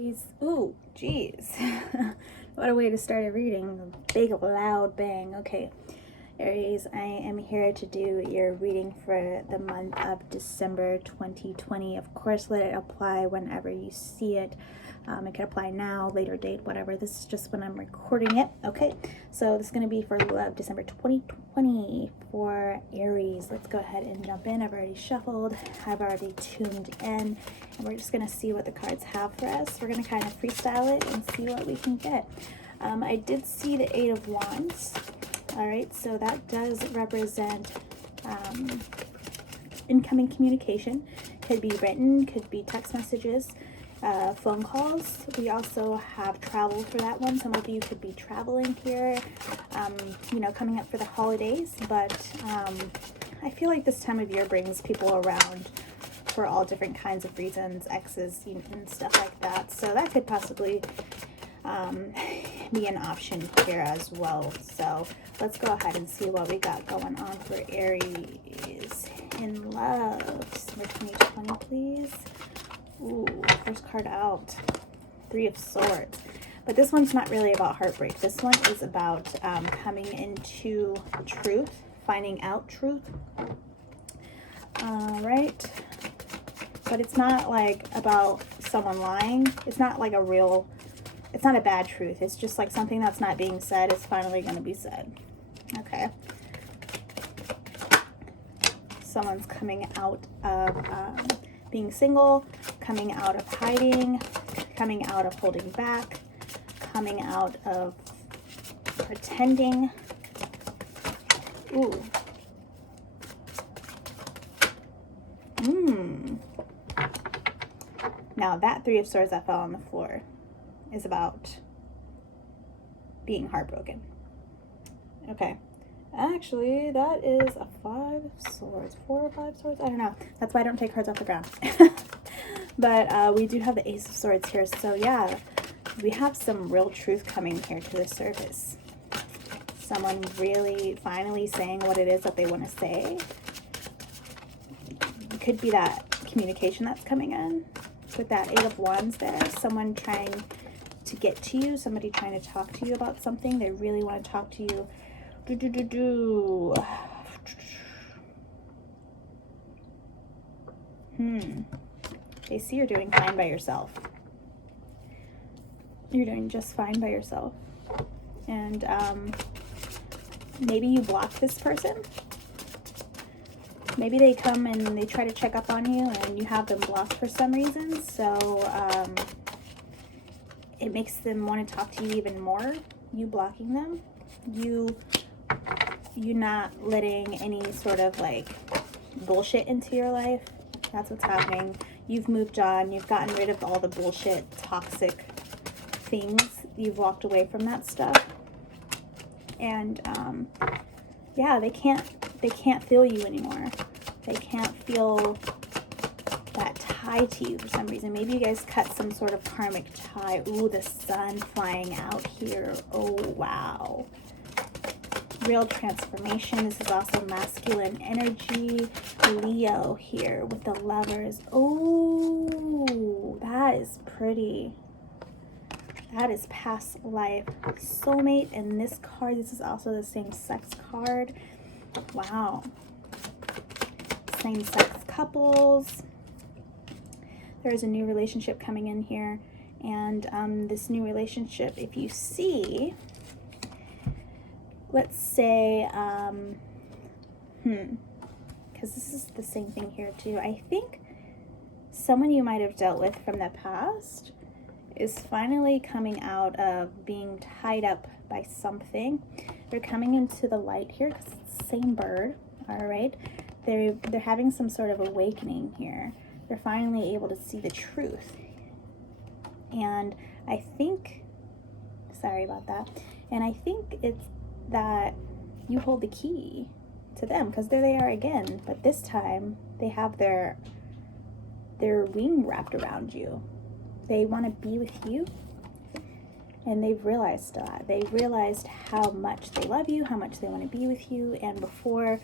Ooh, geez. What a way to start a reading. A big, loud bang. Okay, Aries, I am here to do your reading for the month of December 2020. Of course, let it apply whenever you see it. It can apply now, later date, whatever. This is just when I'm recording it. Okay, so this is going to be for December 2020 for Aries. Let's go ahead and jump in. I've already shuffled. I've already tuned in. And we're just going to see what the cards have for us. We're going to kind of freestyle it and see what we can get. I did see the Eight of Wands. All right, so that does represent incoming communication. Could be written, could be text messages, phone calls. We also have travel for that one. Some of you could be traveling here, coming up for the holidays, but I feel like this time of year brings people around for all different kinds of reasons, exes and stuff like that. So that could possibly be an option here as well. So let's go ahead and see what we got going on for Aries in love. December 2020, please. Ooh, first card out, Three of Swords. But this one's not really about heartbreak. This one is about coming into truth, finding out truth. All right. But it's not like about someone lying. It's not like a real, it's not a bad truth. It's just like something that's not being said is finally going to be said. Okay. Someone's coming out of being single, coming out of hiding, coming out of holding back, coming out of pretending. Ooh. Now that Three of Swords that fell on the floor is about being heartbroken. Okay. Actually, that is a Five of Swords. 4 or 5 swords? I don't know. That's why I don't take cards off the ground. But we do have the Ace of Swords here. So yeah, we have some real truth coming here to the surface. Someone really finally saying what it is that they want to say. It could be that communication that's coming in with that Eight of Wands there. Someone trying to get to you. Somebody trying to talk to you about something. They really want to talk to you. They see you're doing fine by yourself. You're doing just fine by yourself. And maybe you block this person. Maybe they come and they try to check up on you and you have them blocked for some reason. So it makes them want to talk to you even more. You blocking them. You not letting any sort of like bullshit into your life. That's what's happening. You've moved on. You've gotten rid of all the bullshit, toxic things. You've walked away from that stuff. And yeah, they can't feel you anymore. They can't feel that tie to you for some reason. Maybe you guys cut some sort of karmic tie. Ooh, the sun flying out here. Oh, wow. Real transformation. This is also masculine energy. Leo here with the Lovers. Oh, that is pretty. That is past life soulmate. And this card, this is also the same sex card. Wow. Same sex couples. There's a new relationship coming in here. And this new relationship, if you see, let's say, because this is the same thing here too. I think someone you might have dealt with from the past is finally coming out of being tied up by something. They're coming into the light here because it's the same bird. All right, they're having some sort of awakening here. They're finally able to see the truth. And I think, sorry about that. And I think it's that you hold the key to them, because there they are again, but this time they have their wing wrapped around you. They want to be with you, and they've realized that. They realized how much they love you, how much they want to be with you, and before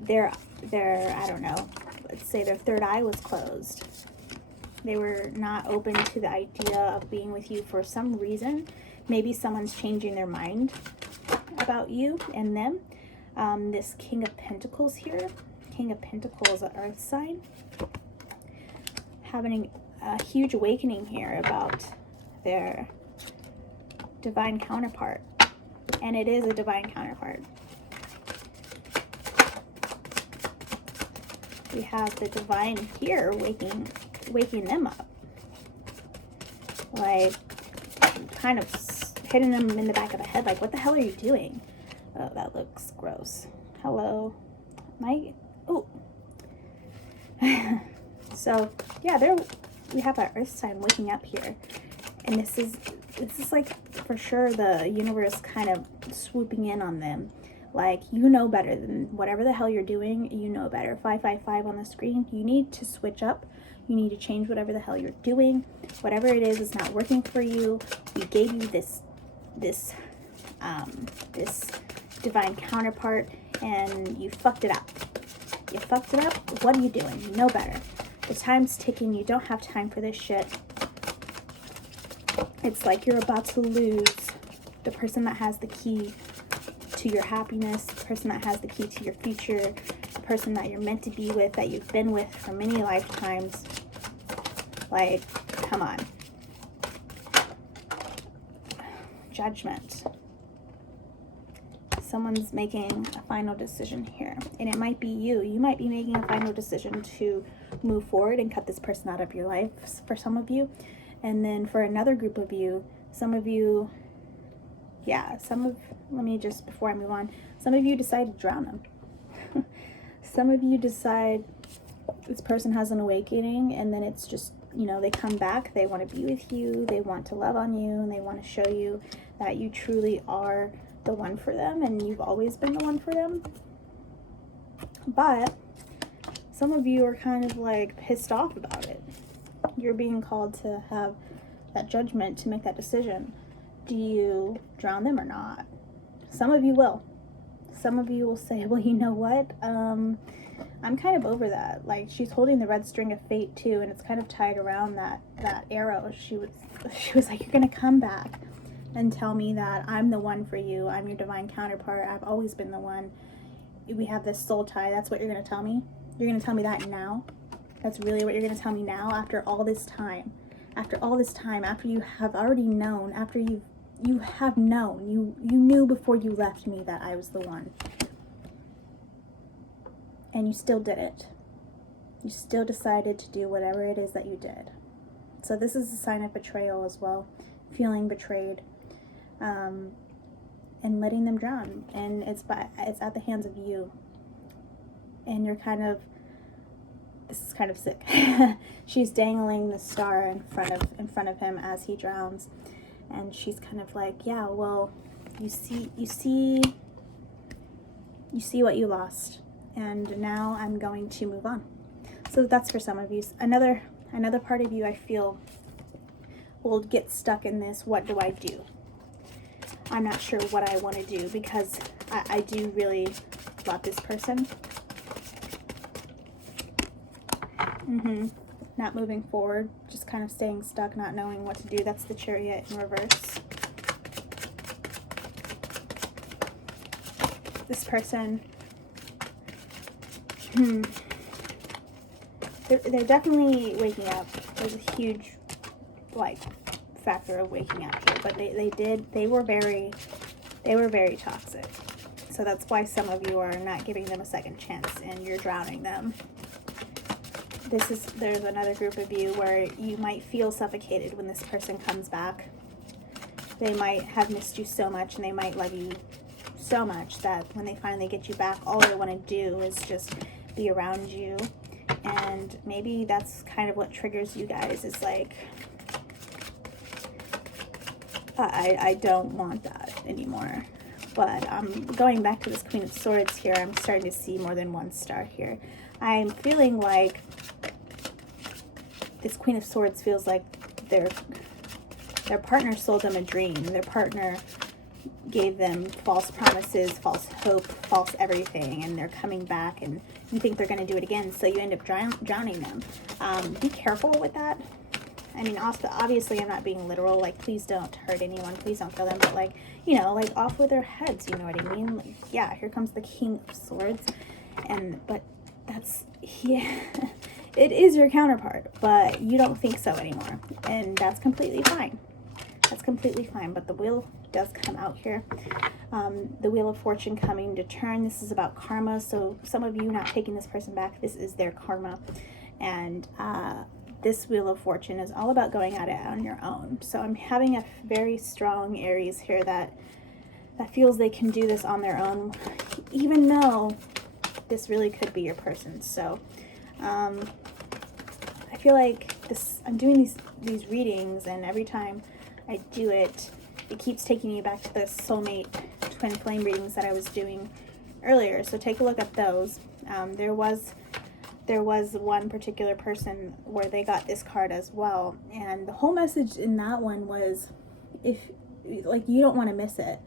their I don't know, let's say their third eye was closed, They were not open to the idea of being with you for some reason. Maybe someone's changing their mind about you and them. This King of Pentacles here. King of Pentacles, an earth sign. Having a huge awakening here about their divine counterpart. And it is a divine counterpart. We have the divine here waking them up. Like, kind of hitting them in the back of the head. Like, what the hell are you doing? Oh, that looks gross. Hello. Oh. So, yeah, we have our earth sign waking up here. And this is like, for sure, the universe kind of swooping in on them. Like, you know better than whatever the hell you're doing. You know better. 555 on the screen. You need to switch up. You need to change whatever the hell you're doing. Whatever it is not working for you. We gave you this divine counterpart, and you fucked it up. You fucked it up. What are you doing? You know better. The time's ticking. You don't have time for this shit. It's like you're about to lose the person that has the key to your happiness, the person that has the key to your future, the person that you're meant to be with, that you've been with for many lifetimes. Like, come on. Judgment. Someone's making a final decision here, and it might be you. You might be making a final decision to move forward and cut this person out of your life, for some of you. And then for another group of you, some of you, let me just, before I move on, some of you decide to drown them. Some of you decide this person has an awakening, and then it's just, you know, they come back, they want to be with you, they want to love on you, and they want to show you that you truly are the one for them, and you've always been the one for them. But some of you are kind of like pissed off about it. You're being called to have that judgment, to make that decision. Do you drown them or not? Some of you will. Some of you will say, well, you know what? I'm kind of over that. Like, she's holding the red string of fate too, and it's kind of tied around that arrow. She was like, you're gonna come back and tell me that I'm the one for you. I'm your divine counterpart. I've always been the one. We have this soul tie. That's what you're gonna tell me? You're gonna tell me that now? That's really what you're gonna tell me now, after all this time? After all this time, after you have already known, after you have known, you knew before you left me that I was the one. And you still did it. You still decided to do whatever it is that you did. So this is a sign of betrayal as well. Feeling betrayed. And letting them drown. And it's at the hands of you. And you're kind of, this is kind of sick. She's dangling the star in front of him as he drowns. And she's kind of like, yeah, well, you see what you lost. And now I'm going to move on. So that's for some of you. Another part of you, I feel, will get stuck in this, what do I do? I'm not sure what I want to do, because I do really love this person. Not moving forward, just kind of staying stuck, not knowing what to do. That's the Chariot in reverse. This person, they're definitely waking up. There's a huge, like, factor of waking up here, but they were very toxic. So that's why some of you are not giving them a second chance, and you're drowning them. There's another group of you where you might feel suffocated when this person comes back. They might have missed you so much, and they might love you so much that when they finally get you back, all they want to do is just be around you. And maybe that's kind of what triggers you guys, is like, I don't want that anymore. But going back to this Queen of Swords here, I'm starting to see more than one star here. I'm feeling like this Queen of Swords feels like their partner sold them a dream. Their partner gave them false promises, false hope, false everything, and they're coming back, and you think they're going to do it again, so you end up drowning them. Be careful with that. I mean, also, obviously, I'm not being literal. Like, please don't hurt anyone. Please don't kill them. But, like, you know, like, off with their heads. You know what I mean? Like, yeah, here comes the King of Swords. But that's, yeah, it is your counterpart. But you don't think so anymore. And that's completely fine. That's completely fine. But the wheel does come out here. The Wheel of Fortune coming to turn. This is about karma. So some of you not taking this person back, this is their karma. And this Wheel of Fortune is all about going at it on your own. So I'm having a very strong Aries here that feels they can do this on their own, even though this really could be your person. So I feel like I'm doing these readings, and every time I do it, it keeps taking me back to the soulmate twin flame readings that I was doing earlier. So take a look at those. There was one particular person where they got this card as well, and the whole message in that one was, if like, you don't want to miss it.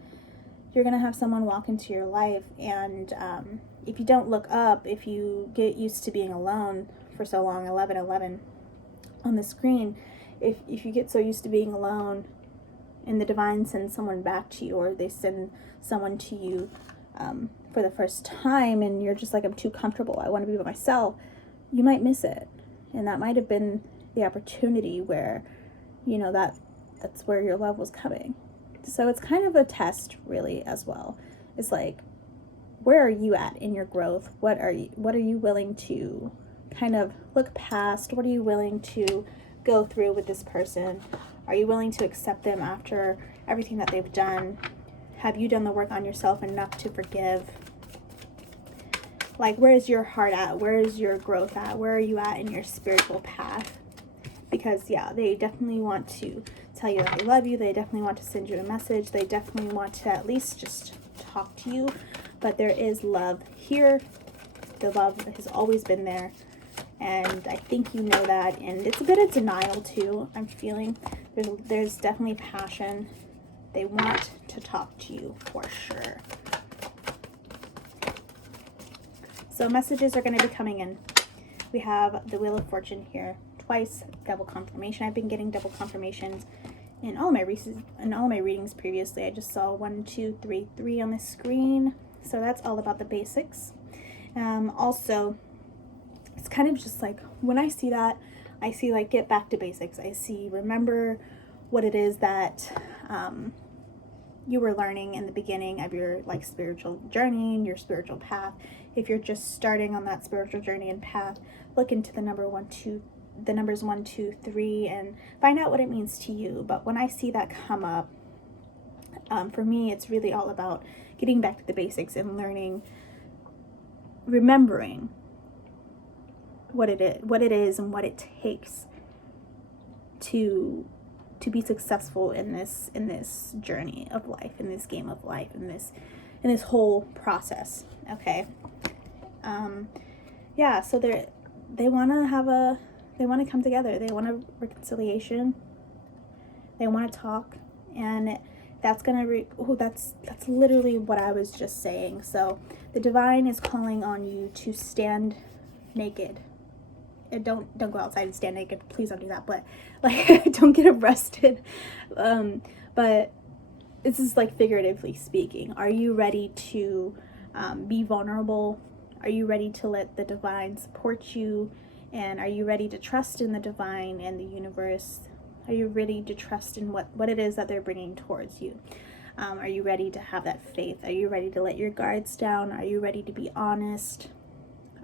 You're gonna have someone walk into your life, and if you don't look up, if you get used to being alone for so long, 1111 on the screen, if you get so used to being alone, and the divine sends someone back to you, or they send someone to you for the first time, and you're just like, I'm too comfortable, I want to be by myself, you might miss it. And that might have been the opportunity where, you know, that's where your love was coming. So it's kind of a test, really, as well. It's like, where are you at in your growth? What are you willing to kind of look past? What are you willing to go through with this person? Are you willing to accept them after everything that they've done? Have you done the work on yourself enough to forgive? Like, where is your heart at? Where is your growth at? Where are you at in your spiritual path? Because, yeah, they definitely want to tell you that they love you. They definitely want to send you a message. They definitely want to at least just talk to you. But there is love here. The love has always been there. And I think you know that. And it's a bit of denial, too, I'm feeling. There's definitely passion. They want to talk to you for sure. So messages are going to be coming in. We have the Wheel of Fortune here twice, double confirmation. I've been getting double confirmations in all my readings previously. I just saw 1, 2, 3, 3 on the screen. So that's all about the basics. Also, it's kind of just like, when I see that, I see like, get back to basics. I see, remember what it is that you were learning in the beginning of your like spiritual journey and your spiritual path. If you're just starting on that spiritual journey and path, look into the numbers 1, 2, 3 and find out what it means to you. But when I see that come up, for me, it's really all about getting back to the basics and learning, remembering what it is and what it takes to be successful in this journey of life, in this game of life, in this whole process. Okay. Yeah, so they want to come together. They want a reconciliation. They want to talk, and that's that's literally what I was just saying. So the divine is calling on you to stand naked. And don't go outside and stand naked. Please don't do that. But like, don't get arrested. But this is like figuratively speaking. Are you ready to be vulnerable? Are you ready to let the divine support you? And are you ready to trust in the divine and the universe? Are you ready to trust in what it is that they're bringing towards you? Are you ready to have that faith? Are you ready to let your guards down? Are you ready to be honest?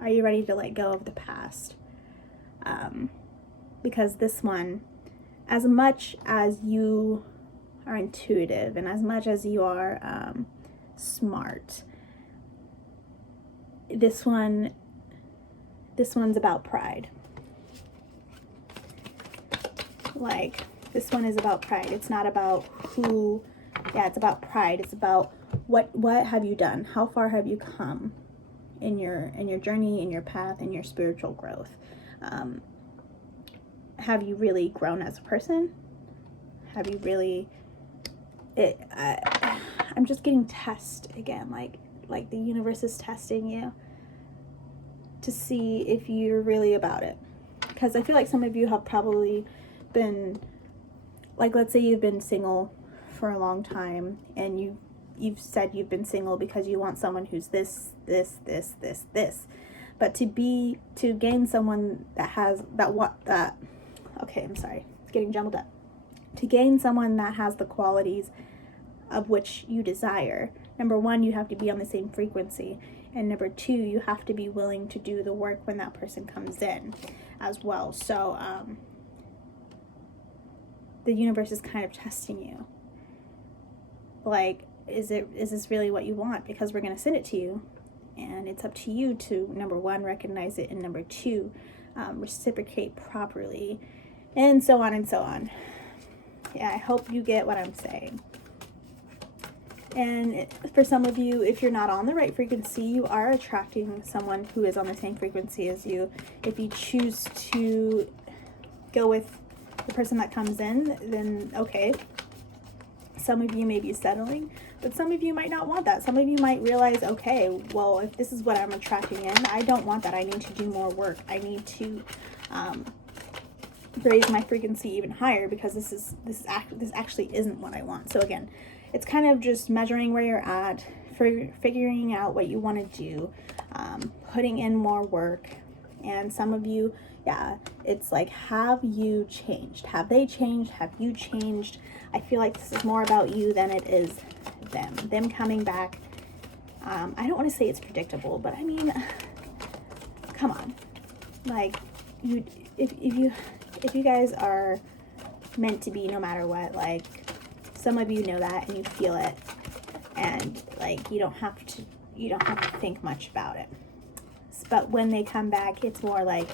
Are you ready to let go of the past? Because this one, as much as you are intuitive and as much as you are smart, this one's about pride. Like, this one is about pride. It's not about who. Yeah, it's about pride. It's about what have you done? How far have you come in your journey, in your path, in your spiritual growth? Have you really grown as a person? Have you really I'm just getting tested again, like the universe is testing you to see if you're really about it. Because I feel like some of you have probably been, like, let's say you've been single for a long time, and you've said you've been single because you want someone who's this. But to gain someone that has okay, I'm sorry, it's getting jumbled up. To gain someone that has the qualities of which you desire, number one, you have to be on the same frequency. And number two, you have to be willing to do the work when that person comes in as well. So the universe is kind of testing you. Like, is this really what you want? Because we're going to send it to you. And it's up to you to, number one, recognize it. And number two, reciprocate properly. And so on and so on. Yeah, I hope you get what I'm saying. And for some of you, if you're not on the right frequency, you are attracting someone who is on the same frequency as you. If you choose to go with the person that comes in, then okay. Some of you may be settling, but some of you might not want that. Some of you might realize, okay, well, if this is what I'm attracting in, I don't want that. I need to do more work. I need to raise my frequency even higher, because this actually isn't what I want. So again, it's kind of just measuring where you're at, figuring out what you want to do, putting in more work. And some of you, yeah, it's like, have you changed? Have they changed? Have you changed? I feel like this is more about you than it is them coming back. I don't want to say it's predictable, but I mean, come on, like, if you guys are meant to be no matter what, like, some of you know that and you feel it, and like you don't have to think much about it. But when they come back, it's more like,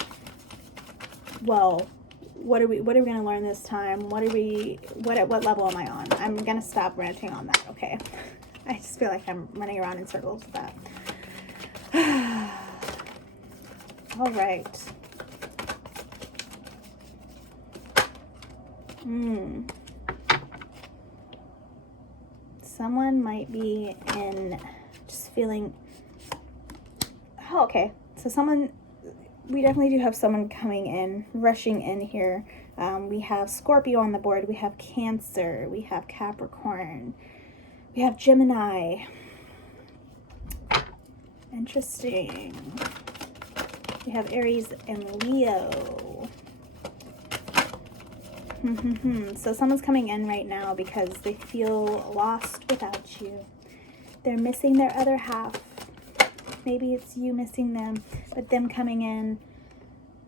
well, what are we going to learn this time? What level am I on? I'm going to stop ranting on that, okay? I just feel like I'm running around in circles with that. All right. Someone might be in just feeling, oh, okay. So we definitely do have someone coming in, rushing in here. We have Scorpio on the board. We have Cancer. We have Capricorn. We have Gemini. Interesting. We have Aries and Leo. So someone's coming in right now because they feel lost without you. They're missing their other half. Maybe it's you missing them, but them coming in,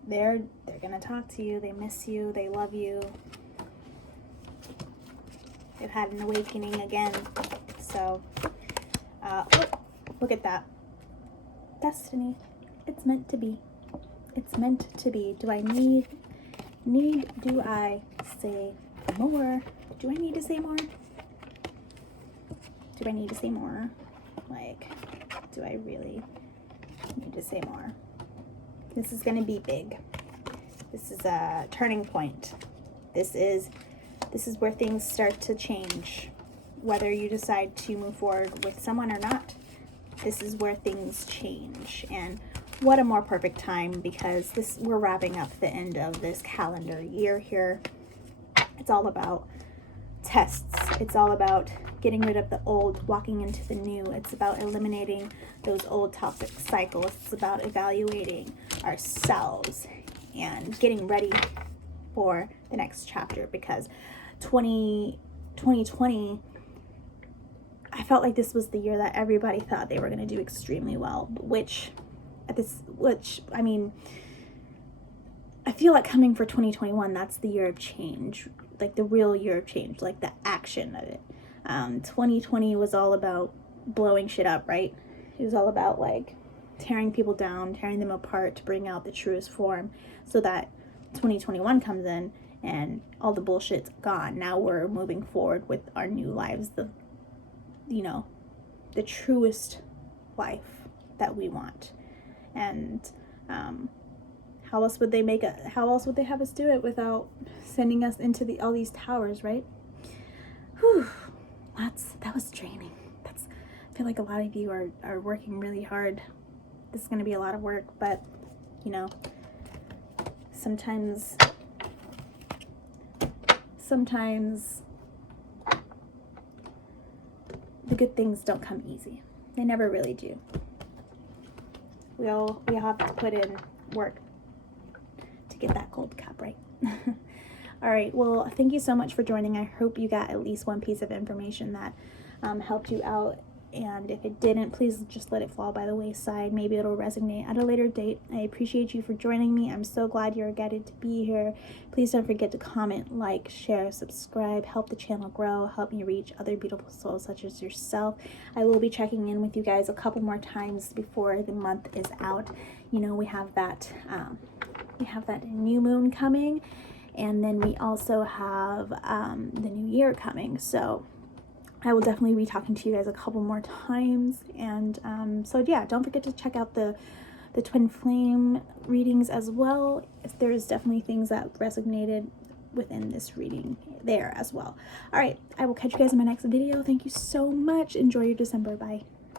they're gonna talk to you. They miss you. They love you. They've had an awakening again. So, look at that. Destiny. It's meant to be. It's meant to be. Do I do I say more? Do I need to say more? Do I need to say more? Like, do I really need to say more? This is going to be big. This is a turning point. This is where things start to change. Whether you decide to move forward with someone or not, this is where things change. And what a more perfect time, because we're wrapping up the end of this calendar year here. It's all about tests. It's all about getting rid of the old, walking into the new. It's about eliminating those old toxic cycles. It's about evaluating ourselves and getting ready for the next chapter, because 2020, I felt like this was the year that everybody thought they were going to do extremely well, which I mean, I feel like coming for 2021, that's the year of change, like the real year of change, like the action of it. 2020 was all about blowing shit up, right? It was all about like tearing people down, tearing them apart to bring out the truest form, so that 2021 comes in and all the bullshit's gone. Now we're moving forward with our new lives, the truest life that we want. And how else would they have us do it without sending us into all these towers, right? Whew. that was draining. I feel like a lot of you are working really hard. This is going to be a lot of work, but you know, sometimes the good things don't come easy. They never really do. We all have to put in work to get that gold cup, right? All right, well, thank you so much for joining. I hope you got at least one piece of information that helped you out. And if it didn't, please just let it fall by the wayside. Maybe it'll resonate at a later date. I appreciate you for joining me. I'm so glad you're excited to be here. Please don't forget to comment, like, share, subscribe, help the channel grow, help me reach other beautiful souls such as yourself. I will be checking in with you guys a couple more times before the month is out. You know, we have that new moon coming, and then we also have the new year coming. So I will definitely be talking to you guys a couple more times. And so yeah, don't forget to check out the twin flame readings as well. There's definitely things that resonated within this reading there as well. All right, I will catch you guys in my next video. Thank you so much. Enjoy your December. Bye.